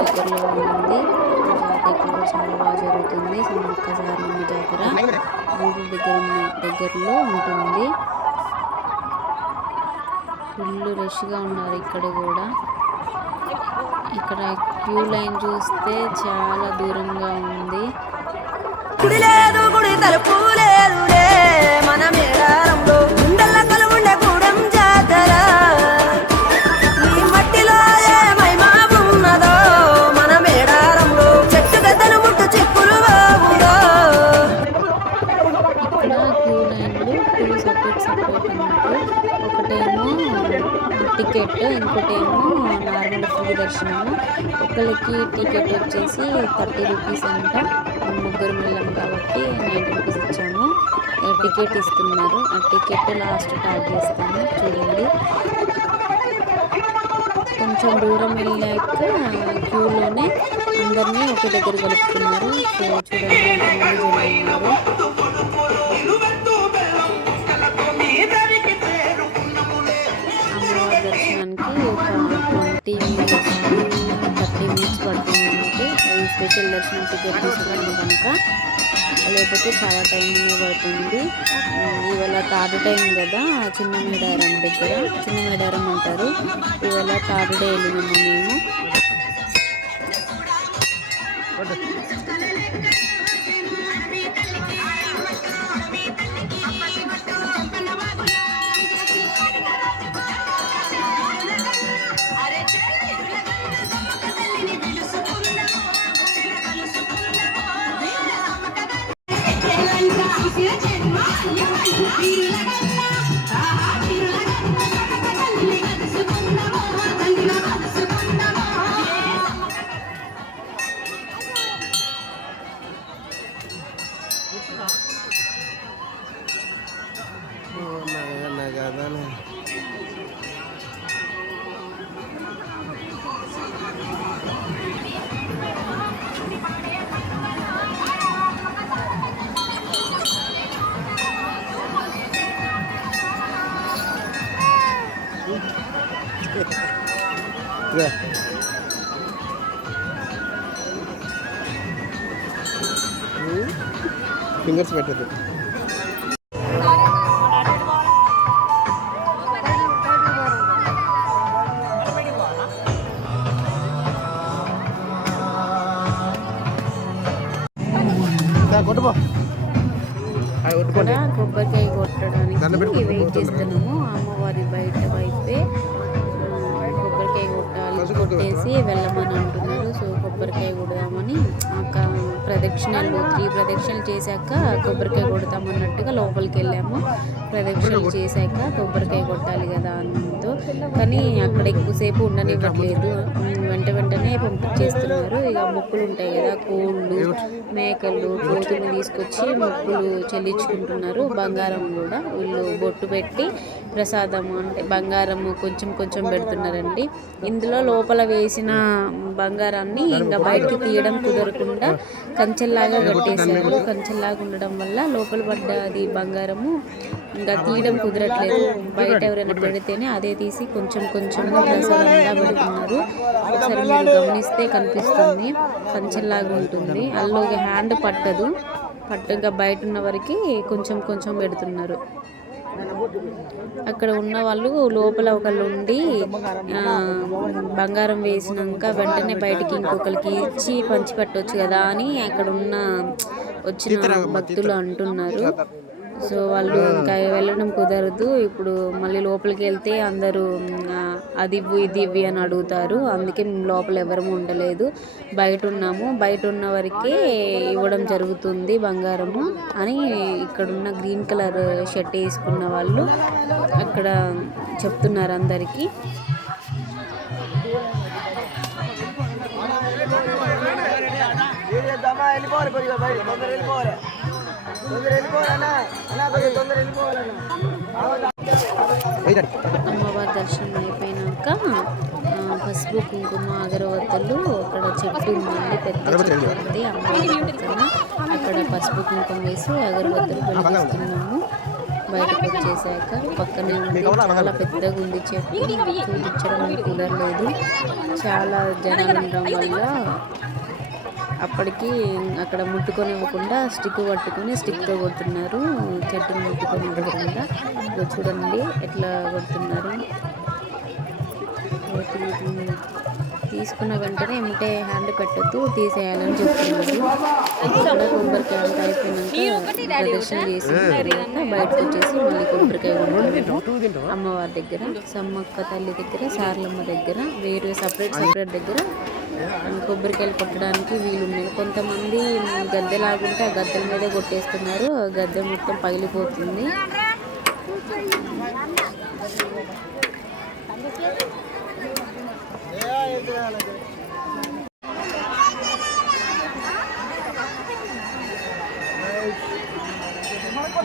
దగ్గరలో ఉంది. జాతర కూడా చాలా బాగా జరుగుతుంది. సమ్మక్క సారలమ్మ జాతర గుడి దగ్గరలో ఉంటుంది. ఫుల్ రష్గా ఉన్నారు ఇక్కడ కూడా. ఇక్కడ క్యూ లైన్ చూస్తే చాలా దూరంగా ఉంది. గుడి లేదు గుడి తలుపు లేదు మన మేడారంలో గుండెల కలుండే గూడెం జాతర. ఈ మట్టిలో ఏమైనా ఉన్నదో మన మేడారంలో చెట్టు గద్దను ముట్టు చిక్కులు బాబులో. ఇక్కడ క్యూ లైన్లు టూ సపరేట్ అన్నట్టు. ఒకటేమో టికెట్, ఇంకోటేమో నార్మల్ ఫ్రీ దర్శనము. ఒకరికి టికెట్ వచ్చేసి 30 రూపీస్ అంట. ముగ్గురు వెళ్ళాం కాబట్టి 90 రూపీస్ ఇచ్చాము. టికెట్ ఇస్తున్నారు. ఆ టికెట్ లాస్ట్ ట్యాగ్ చేస్తాము. చూడండి, కొంచెం దూరం వెళ్ళాక క్యూలోనే అందరినీ ఒకే దగ్గర కలుపుతున్నారు. సో చూడండి ఎంతమంది జనం ఉన్నారు. అమ్మవారి దర్శనానికి ఒక 20 మినిట్స్ 30 మినిట్స్ పడుతుంది. అంటే అది స్పెషల్ దర్శనం టికెట్ తీసుకున్నాము కనుక, లేకపోతే చాలా టైం పడుతుంది. ఇవాళ థర్డ్ టైం కదా చిన్న మేడారం దగ్గర, చిన్న మేడారం అంటారు. ఇవాళ థర్డ్ డే వెళ్ళినాము మేము. ఫింగర్స్ పెట్టదు. కొబ్బరికాయ కొట్టడానికి వెయిట్ చేస్తున్నాము. అమ్మవారి బయట వైపే కొబ్బరికాయ కొట్టేసి వెళ్ళమని అంటున్నారు. సో కొబ్బరికాయ కొడదామని ప్రదక్షిణలు 3 ప్రదక్షిణలు చేశాక కొబ్బరికాయ కొడతామన్నట్టుగా లోపలికి వెళ్ళాము. ప్రదక్షిణలు చేశాక కొబ్బరికాయ కొట్టాలి కదా అంటూ, కానీ అక్కడ ఎక్కువసేపు ఉండనివ్వట్లేదు. వెంటనే పంపించేస్తున్నారు. ఇక మొక్కులు ఉంటాయి కదా, కోళ్ళు మేకలు కోతులు తీసుకొచ్చి మొక్కులు చెల్లించుకుంటున్నారు. బంగారం కూడా వీళ్ళు బొట్టు పెట్టి ప్రసాదము అంటే బంగారము కొంచెం కొంచెం పెడుతున్నారండి. ఇందులో లోపల వేసిన బంగారాన్ని ఇంకా బయటికి తీయడం కుదరకుండా కంచెల్లాగా కట్టేశారు. కంచెల్లాగా ఉండడం వల్ల లోపల పడ్డ అది బంగారము ఇంకా తీయడం కుదరట్లేదు. బయట ఎవరైనా పెడితేనే అదే తీసి కొంచెం కొంచెం ప్రసాదంగా పెడుతున్నారు. ఒకసారి మీరు గమనిస్తే కనిపిస్తుంది, కంచెల్లాగా ఉంటుంది. అందులో హ్యాండ్ పట్టదు, ఇంకా బయట ఉన్న వరకు కొంచెం కొంచెం పెడుతున్నారు. అక్కడ ఉన్న వాళ్ళు లోపల ఒకళ్ళు ఉండి బంగారం వేసినాక వెంటనే బయటికి ఇంకొకరికి ఇచ్చి పంచిపెట్టవచ్చు కదా అని అక్కడ వచ్చిన భక్తులు అంటున్నారు. సో వాళ్ళు ఇంకా వెళ్ళడం కుదరదు. ఇప్పుడు మళ్ళీ లోపలికి వెళ్తే అందరూ అది ఇవ్వు ఇది ఇవ్వి అని అడుగుతారు. అందుకే మేము లోపల ఎవరూ ఉండలేదు, బయట ఉన్నాము. బయట ఉన్న వరకే ఇవ్వడం జరుగుతుంది బంగారము అని ఇక్కడున్న గ్రీన్ కలర్ షర్ట్ వేసుకున్న వాళ్ళు అక్కడ చెప్తున్నారు అందరికీ. అమ్మవారి దర్శనం అయిపోయినాక పసుపు కుంకుమ అగరవత్తులు అక్కడ చెట్టు ఉందండి, పెద్ద చెట్టు ఉంది అమ్మవారి పక్కన. అక్కడ పసుపు కుంకుమ వేసి అగరవత్తులు వెలిగిస్తున్నాము. బయటకు వచ్చేసాక పక్కనే ఉంది, చాలా పెద్దగా ఉంది చెట్టు, చూపించడం కుదరలేదు. చాలా జనాలు ఉండడం వల్ల అప్పటికి అక్కడ ముట్టుకొనివ్వకుండా స్టిక్ పట్టుకొని స్టిక్తో కొడుతున్నారు, చెట్టుని ముట్టుకొని ఇవ్వకుండా. చూడండి ఎట్లా కొడుతున్నారు. తీసుకున్న వెంటనే ఏమిటే హ్యాండ్ పెట్టద్దు, తీసేయాలని చెప్తున్నారు. ఇక్కడ కొబ్బరికాయ అంతా అయిపోయినాక ప్రదర్శన చేసి బయటకు వచ్చేసి మళ్ళీ కొబ్బరికాయ కొడుతున్నారు అమ్మవారి దగ్గర, సమ్మక్క తల్లి దగ్గర, సార్లమ్మ దగ్గర, వేరే సపరేట్ దగ్గర కొబ్బరికాయలు కొట్టడానికి వీలున్నాయి. కొంతమంది గద్దెలాగుంటే ఆ గద్దెల మీదే కొట్టేస్తున్నారు, గద్దె మొత్తం పగిలిపోతుంది.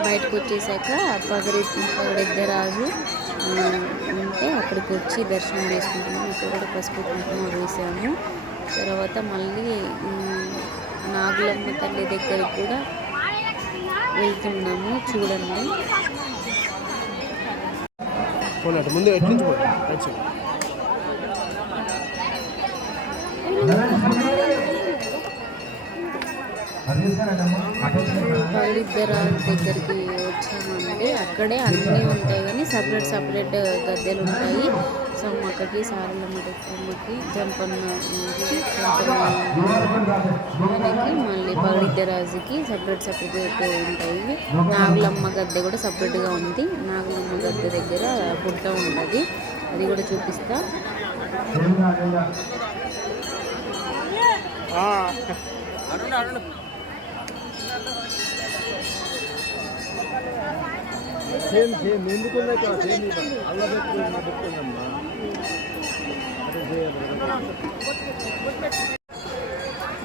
బయటకు వచ్చేసాక పగడిద్దరాజు ఉంటే అక్కడికి వచ్చి దర్శనం చేసుకుంటున్నాము. ఇక్కడ కూడా పసుపు కుంకుమ వేసాము. తర్వాత మళ్ళీ నాగులమ్మ తల్లి దగ్గరికి కూడా వెళ్తున్నాము. చూడండి పగడిద్దరాజు దగ్గరికి వచ్చామండి. అక్కడే అన్నీ ఉంటాయి కానీ సపరేట్ గద్దెలు ఉంటాయి. సమ్మక్కకి, సారలమ్మకి, జంపన్నకి, మళ్ళీ పగడిద్దరాజుకి సపరేట్ ఉంటాయి. నాగులమ్మ గద్దె కూడా సపరేట్గా ఉంది. నాగులమ్మ గద్దె దగ్గర పుట్ట ఉంటుంది, అది కూడా చూపిస్తా.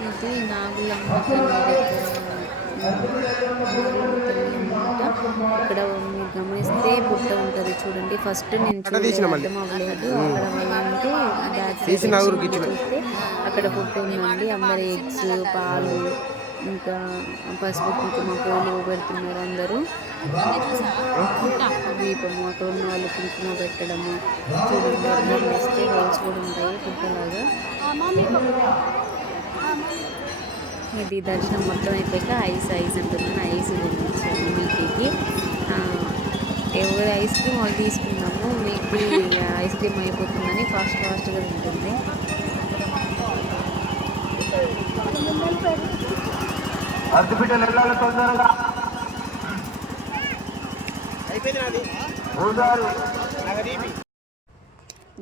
ఇది నాగులమ్మ తల్లి దగ్గర ఇక్కడ మీరు గమనిస్తే పుట్ట ఉంటుంది చూడండి. ఫస్ట్ నేను అర్థం అవ్వలేదు, అక్కడ చూస్తే అక్కడ పుట్ట ఉందండి. అందరు ఎగ్స్, పాలు, ఇంకా పసుపు కుంకుమ పూలు పెడుతున్నారు అందరూ. దీపము, అక్కడ ఉన్న వాళ్ళు కుంకుమ పెట్టడము చూడండి. అందరూ వేస్తే హోల్స్ కూడా ఉంటాయి పుట్టలాగా. ఇది దర్శనం మొత్తం అయిపోయాక ఐస్ అంటున్నాను, ఐస్ పంపించాను మీకి. ఎవరి ఐస్ క్రీమ్ వాళ్ళు తీసుకున్నాము. మీకు ఐస్ క్రీమ్ అయిపోతుందని ఫాస్ట్గా ఉంటుంది.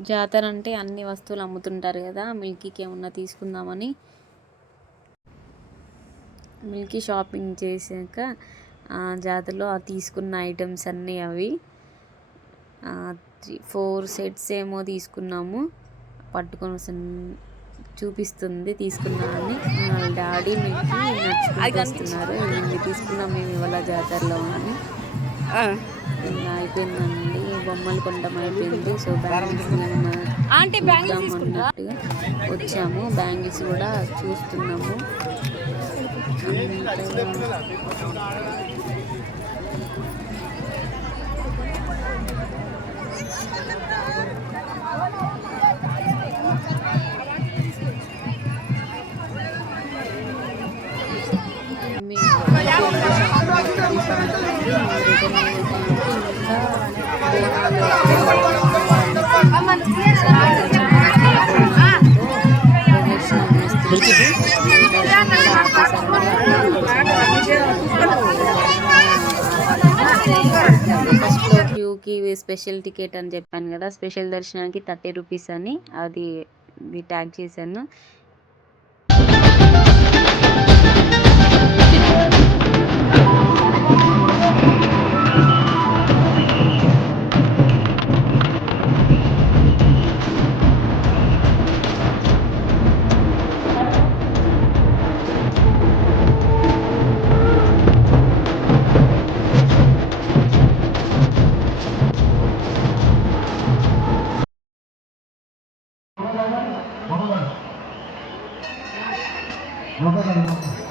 జాతర అంటే అన్ని వస్తువులు అమ్ముతుంటారు కదా, మిల్కీకి ఏమన్నా తీసుకుందామని మిల్కీ షాపింగ్ చేశాక జాతరలో తీసుకున్న ఐటమ్స్ అన్నీ అవి 4 సెట్స్ ఏమో తీసుకున్నాము. పట్టుకొని చూపిస్తుంది తీసుకున్నామని. వాళ్ళ డాడీ మీకు నచ్చుకుంటున్నారు, ఇవి తీసుకున్నాం మేము ఇవాళ జాతరలో అని. అయిపోయిందండి, బొమ్మలు కొనడం అయిపోయింది. సో బ్యాంగిల్స్ అన్నట్టుగా వచ్చాము. బ్యాంగిల్స్ కూడా చూస్తున్నాము. క్యూకి స్పెషల్ టికెట్ అని చెప్పాను కదా, స్పెషల్ దర్శనానికి 30 రూపీస్ అని అది ట్యాగ్ చేశాను. No,